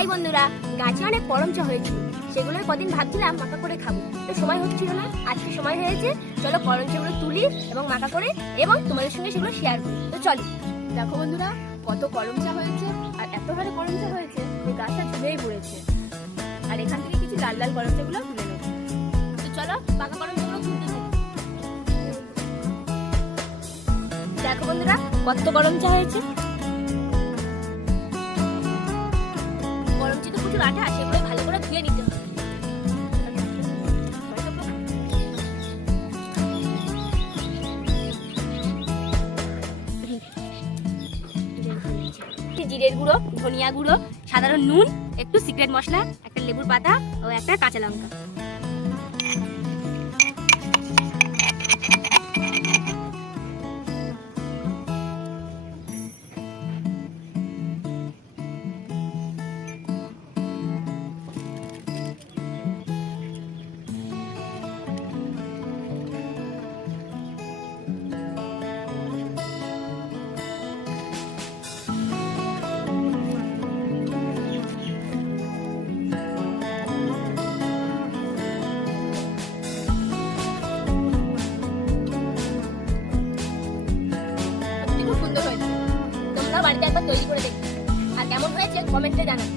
High বন্ধুরা, গাছে অনেক করমচা হয়েছিল, সেগুলোর কদিন ভাবছিলাম মাখা করে খাবো, তো সময় হচ্ছিল না। আজকে সময় হয়েছে, চলো করমচাগুলো তুলি এবং মাখা করে এবং তোমাদের সঙ্গে সেগুলো শেয়ার করি। তো চলো। দেখো বন্ধুরা, কত করমচা হয়েছে, আর এত হারে করমচা হয়েছে যে গাছটা ঝুলেই পড়েছে। আর এখান থেকে কিছু লাল লাল করমচাগুলো তুলে নেব। তো চলো পাকা করমচাগুলো তুলতে থাকি। দেখো বন্ধুরা, কত করমচা হয়েছে। করমচা তো প্রচুর আঠা, সেগুলো ভালো করে ধুয়ে নিতে হবে। জিরের গুঁড়ো, ধনিয়া গুঁড়ো, সাধারণ নুন, একটু সিক্রেট মশলা, একটা লেবুর পাতা ও একটা কাঁচা লঙ্কা। সুন্দর হয়েছে, তোমরা বাড়িতে একবার তৈরি করে দেখবে, আর কেমন হয়েছে কমেন্টে জানাবে।